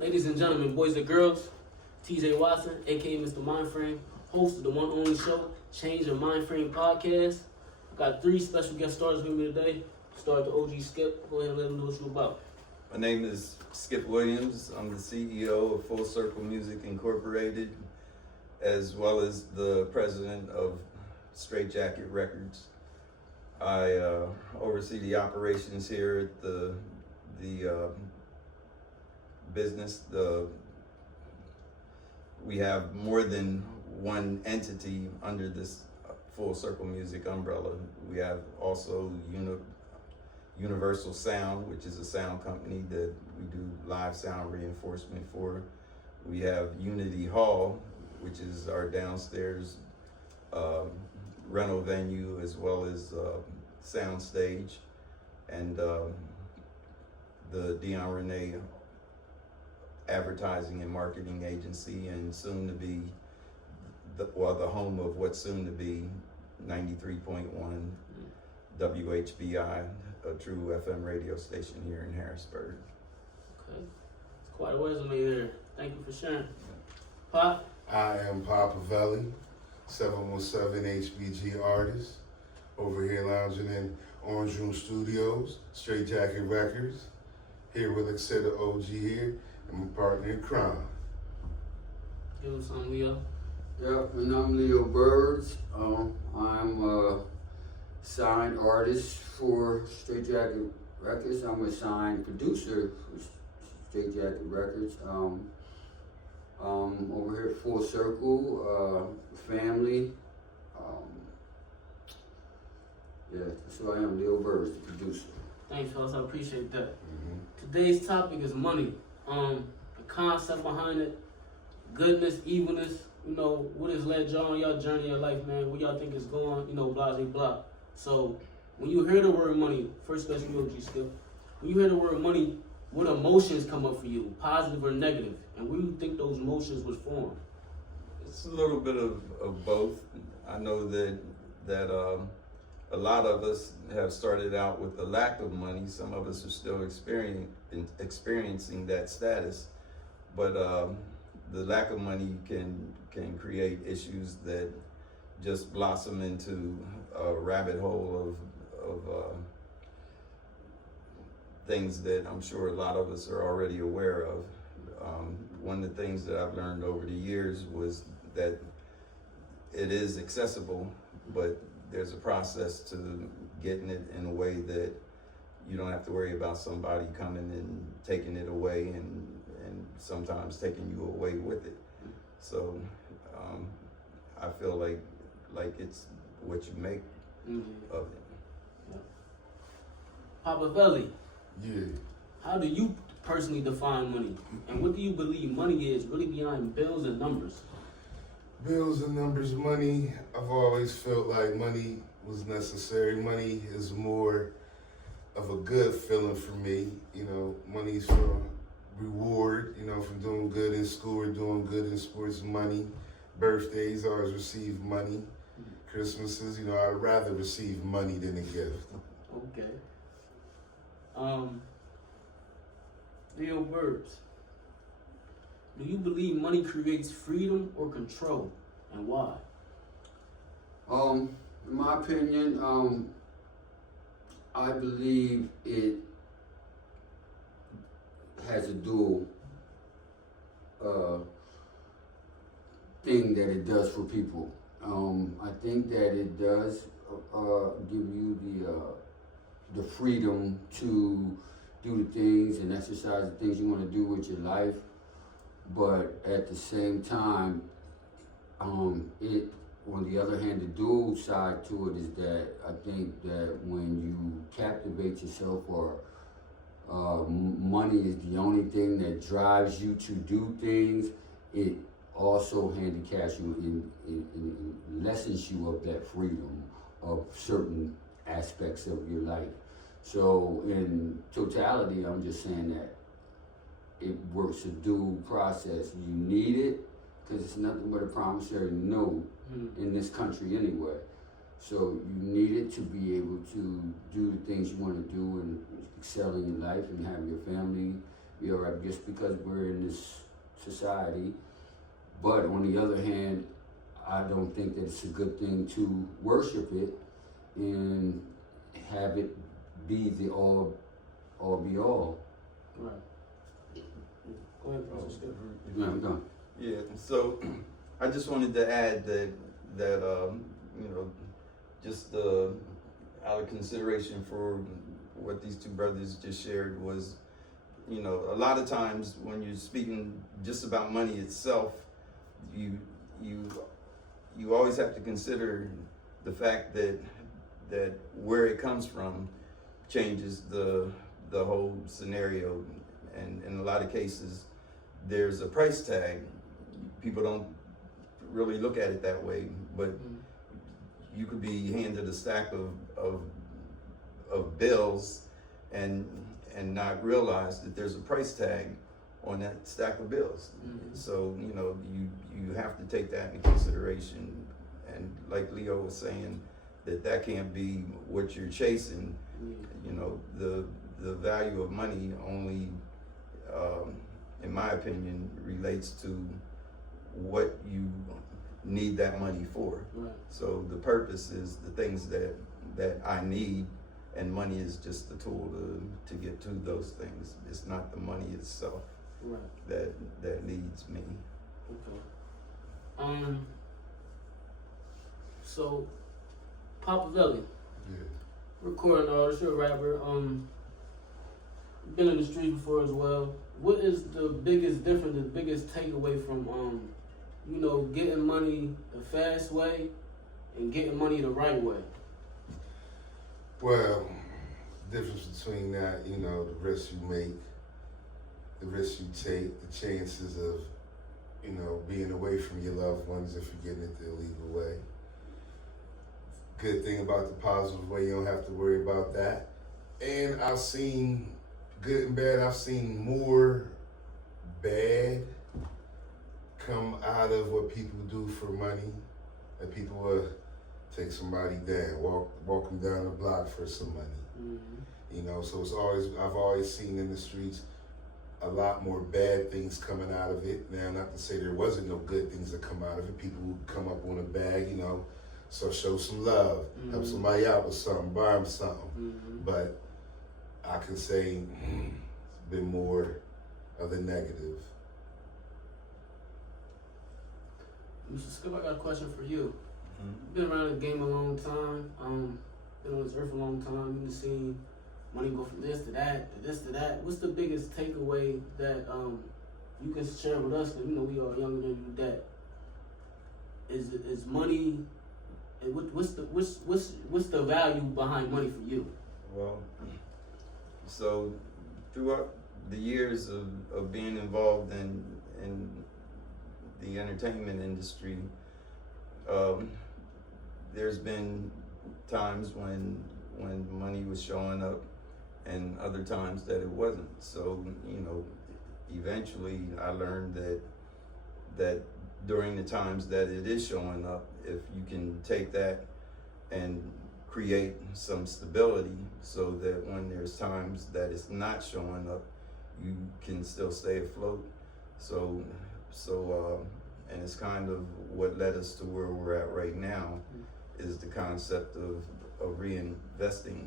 Ladies and gentlemen, boys and girls, TJ Watson, aka Mr. Mindframe, host of the one only show, Change Your Mindframe podcast. I got three special guest stars with me today. Start the OG Skip. Go ahead and let them know what you're about. My name is Skip Williams. I'm the CEO of Full Circle Music Incorporated, as well as the president of Straight Jacket Records. I oversee the operations here at the business. We have more than one entity under this Full Circle Music umbrella. We have also Universal Sound, which is a sound company that we do live sound reinforcement for. We have Unity Hall, which is our downstairs rental venue, as well as sound stage, and the Dion Renee advertising and marketing agency, and soon to be the home of what's soon to be 93.1 WHBI, a true FM radio station here in Harrisburg. Okay. It's quite a resume there. Thank you for sharing. Pop? I am Pop Pavelli, 717 HBG artist, over here lounging in Orange Room Studios, Straight Jacket Records, here with Exeter OG here, and my partner in crime. Give us some, Leo. Yep, and I'm Leo Birds. I'm a signed artist for Straight Jacket Records. I'm a signed producer for Straight Jacket Records. Over here at Full Circle, family. Yeah, that's who I am, Leo Birds, the producer. Thanks, fellas. I appreciate that. Today's topic is money. The concept behind it, goodness, evilness. You know, what has led y'all on y'all journey in life, man? Where y'all think it's going? You know, blah, blah, blah. So, when you hear the word money, first question you OG Skip. When you hear the word money, what emotions come up for you, positive or negative? And where do you think those emotions was formed? It's a little bit of both. I know that a lot of us have started out with the lack of money. Some of us are still experiencing that status, but the lack of money can create issues that just blossom into a rabbit hole of things that I'm sure a lot of us are already aware of. One of the things that I've learned over the years was that it is accessible, but there's a process to getting it in a way that you don't have to worry about somebody coming and taking it away and sometimes taking you away with it. So I feel like it's what you make of it. Yeah. Papa Velli, Yeah. how do you personally define money? And what do you believe money is really beyond bills and numbers? Bills and numbers, money, I've always felt like money was necessary. Money is more of a good feeling for me. You know, money's for reward, you know, from doing good in school or doing good in sports. Money, birthdays, I always receive money. Christmases, you know, I'd rather receive money than a gift. Okay. Leo Birds, do you believe money creates freedom or control, and why? In my opinion, I believe it has a dual thing that it does for people. I think that it does give you the freedom to do the things and exercise the things you want to do with your life, but at the same time, it, on the other hand, the dual side to it is that I think that when you captivate yourself or money is the only thing that drives you to do things, it also handicaps you and lessens you of that freedom of certain aspects of your life. So in totality, I'm just saying that it works a dual process. You need it because it's nothing but a promissory note in this country anyway. So you need it to be able to do the things you want to do and excel in your life and have your family be all right just because we're in this society. But on the other hand, I don't think that it's a good thing to worship it and have it be the all be all. Right. Go ahead, Mr. Skip. No, I'm done. Yeah, so I just wanted to add that just out of consideration for what these two brothers just shared was, a lot of times when you're speaking just about money itself, you always have to consider the fact that where it comes from changes the whole scenario, and in a lot of cases there's a price tag. People don't really look at it that way, but you could be handed a stack of bills and not realize that there's a price tag on that stack of bills. So you have to take that into consideration, and like Leo was saying, that can't be what you're chasing. The value of money only, in my opinion, relates to what you need that money for. Right. So the purpose is the things that I need, and money is just the tool to get to those things. It's not the money itself Right. that leads me. Okay. So, Papa Velli, Yeah. recording artist, you're a rapper. Been in the street before as well. What is the biggest difference, the biggest takeaway from getting money the fast way and getting money the right way? Well, the difference between that, the risks you make, the risks you take, the chances of, being away from your loved ones if you're getting it the illegal way. Good thing about the positive way, you don't have to worry about that. And I've seen good and bad. I've seen more bad come out of what people do for money. That people will take somebody down, walk them down the block for some money. So I've always seen in the streets a lot more bad things coming out of it. Now, not to say there wasn't no good things that come out of it. People would come up on a bag, so show some love, help somebody out with something, buy them something. But I can say it's been more of the negative. Mr. Skip, I got a question for you. Been around the game a long time. Been on this earth a long time. You've seen money go from this to that to this to that. What's the biggest takeaway that you can share with us? Because we are younger than you. That is money. And what's the value behind money for you? Well, so throughout the years of being involved in the entertainment industry, there's been times when money was showing up and other times that it wasn't. So, eventually I learned that during the times that it is showing up, if you can take that and create some stability so that when there's times that it's not showing up, you can still stay afloat. So and it's kind of what led us to where we're at right now, is the concept of reinvesting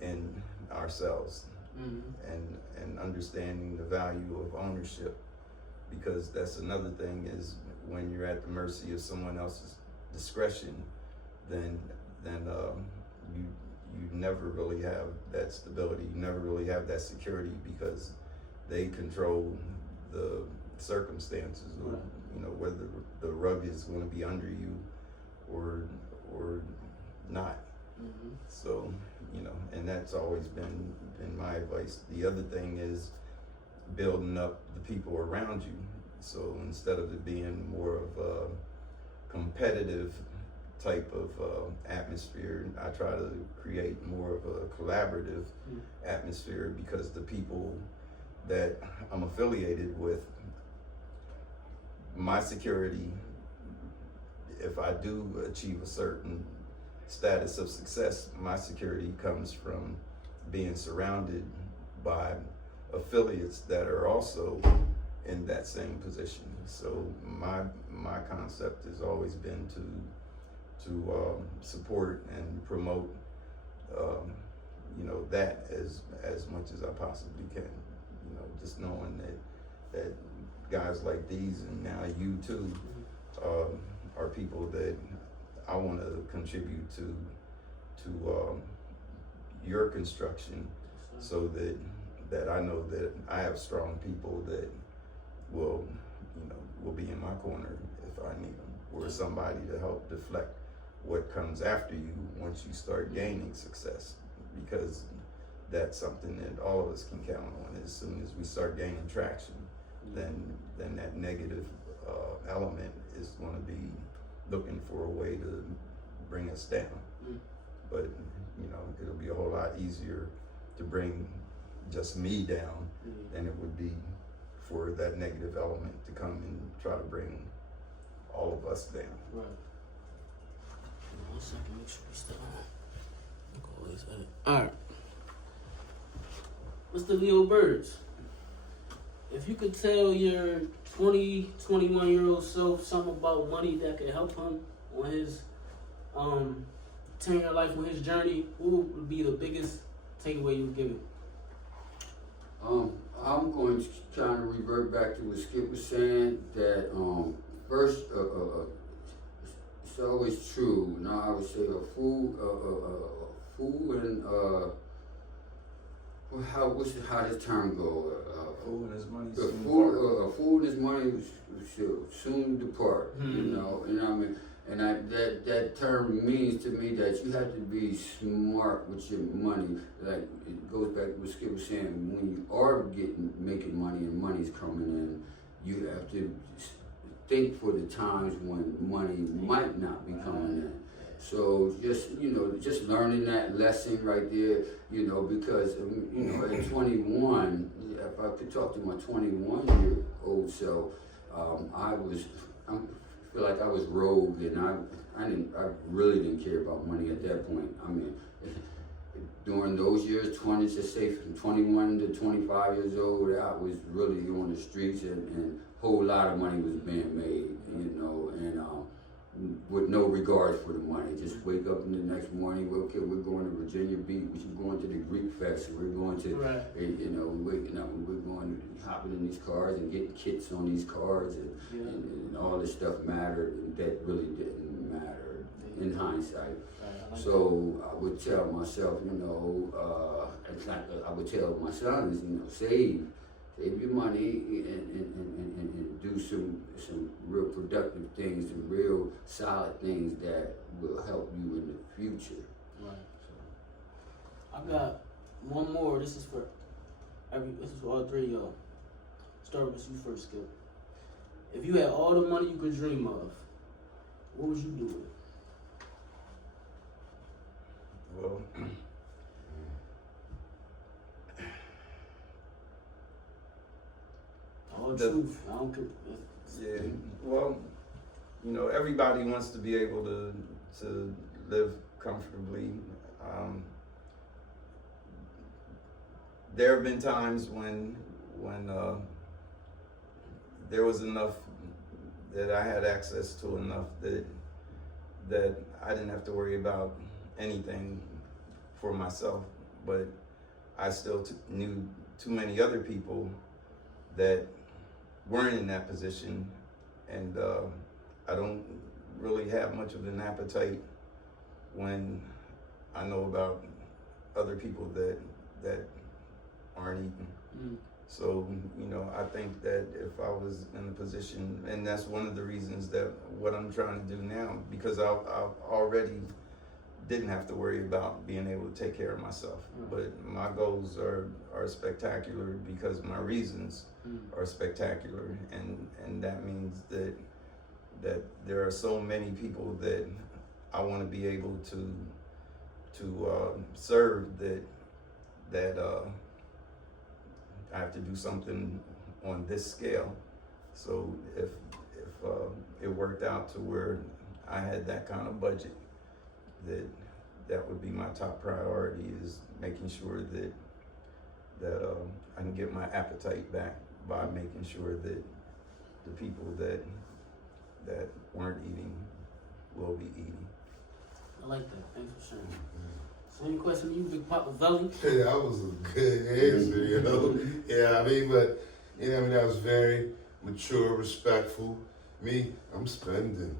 in ourselves and understanding the value of ownership, because that's another thing, is when you're at the mercy of someone else's discretion, then you never really have that stability. You never really have that security, because they control the circumstances of, whether the rug is going to be under you or not. So, and that's always been my advice. The other thing is building up the people around you. So instead of it being more of a competitive type of atmosphere, I try to create more of a collaborative atmosphere, because the people that I'm affiliated with, my security, if I do achieve a certain status of success, my security comes from being surrounded by affiliates that are also in that same position. So my concept has always been to support and promote that as much as I possibly can. Just knowing that guys like these and now you too are people that I want to contribute to your construction, so that I know that I have strong people that will be in my corner if I need them, or somebody to help deflect what comes after you once you start gaining success, because that's something that all of us can count on. As soon as we start gaining traction, then that negative element is going to be looking for a way to bring us down. But it'll be a whole lot easier to bring just me down than it would be for that negative element to come and try to bring all of us down. Right. 1 second, make sure we still on. Always edit. All right. Mr. Leo Birds, if you could tell your 21-year-old self something about money that could help him on his tenure life, on his journey, what would be the biggest takeaway you would give him? I'm going to kind of revert back to what Skip was saying, that first, it's always true. Now I would say a fool and how does term go? Fool and his money A soon fool and his money should soon depart. And I mean. And that term means to me that you have to be smart with your money. Like, it goes back to what Skip was saying. When you are making money and money's coming in, you have to think for the times when money might not be coming in. So just learning that lesson right there, because at 21, if I could talk to my 21-year-old self, I feel like I was rogue, and I really didn't care about money at that point. I mean, during those years, just say from 21 to 25 years old, I was really on the streets, and a whole lot of money was being made, and with no regard for the money. Just wake up in the next morning, okay, we're going to Virginia Beach, we're going to the Greek Fest, we're going to, Right. we're waking up and we're going hopping in these cars and getting kits on these cars, and all this stuff mattered, and that really didn't matter in hindsight. So I would tell myself, I would tell my sons, save your money and do some real productive things, some real solid things that will help you in the future. Right. I got one more. This is for all three of y'all. Start with you first, Skip. If you had all the money you could dream of, what would you do with it? Well, All truth. I don't care. yeah. Well, everybody wants to be able to live comfortably. There have been times when there was enough that I had access to enough that I didn't have to worry about anything for myself, but I still knew too many other people that weren't in that position, and I don't really have much of an appetite when I know about other people that aren't eating. So, I think that if I was in a position, and that's one of the reasons that what I'm trying to do now, because I already didn't have to worry about being able to take care of myself. But my goals are spectacular because my reasons are spectacular, and that means that there are so many people that I want to be able to serve that I have to do something on this scale. So if it worked out to where I had that kind of budget, that would be my top priority, is making sure that I can get my appetite back by making sure that the people that weren't eating will be eating. I like that. Thanks for sharing. Same question to you, Big Papa Velli. Yeah, that was a good answer, you know. Yeah, I mean, but you know, I mean, that was very mature, respectful. Me, I'm spending.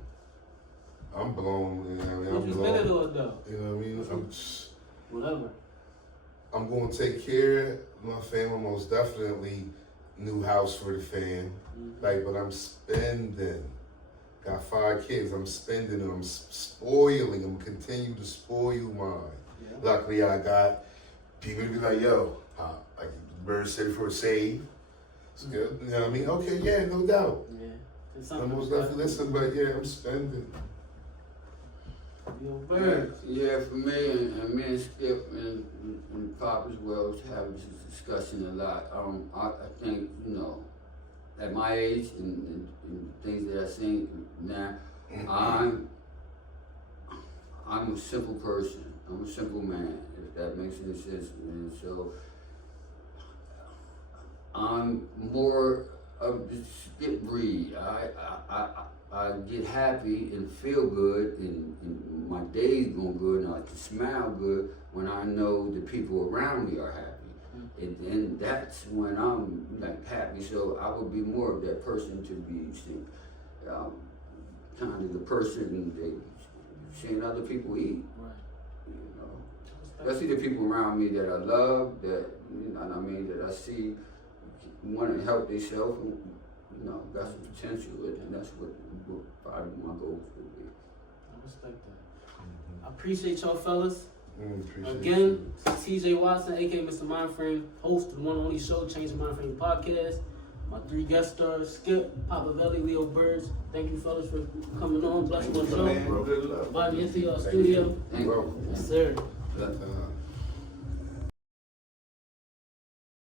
I'm blown. You know, what I mean, What I'm you spend it blown. on though? You know what I mean? Whatever. I'm going to take care of my family. Most definitely, new house for the fam. Mm-hmm. Like, but I'm spending. Got 5 kids. I'm spending them. I'm spoiling. I'm continue to spoil mine. Yeah. Luckily, I got people to be like, yo, like Bird said before, save. It's good. You know what I mean? Okay, yeah, no doubt. Yeah. It's I'm something most definitely listening, but yeah, I'm spending. Yo, Bird. Yeah, for me and me and Skip and Pop as well was having this discussion a lot. I think, you know, at my age and things that I seen now, I'm a simple person. I'm a simple man, if that makes any sense. And so I'm more of the Skip breed. I get happy and feel good and my days going good and I can smile good when I know the people around me are happy. And that's when I'm like happy. So I would be more of that person to be kind of the person that seeing other people eat. Right. You know, especially the people around me that I love, that you know what I mean, that I see want to help themselves, and you know, got some potential, and that's what probably my goals would be. I respect that. I appreciate y'all fellas. Appreciate Again, TJ Watson, aka Mr. Mindframe, host of the one and only show, Change Your Mindframe podcast. My 3 guest stars, Skip, Papa Velli, Leo Birds. Thank you fellas for coming on. Bless you on the show. Man, good love. Invite me into your studio. Thank you. Yes, sir. Uh,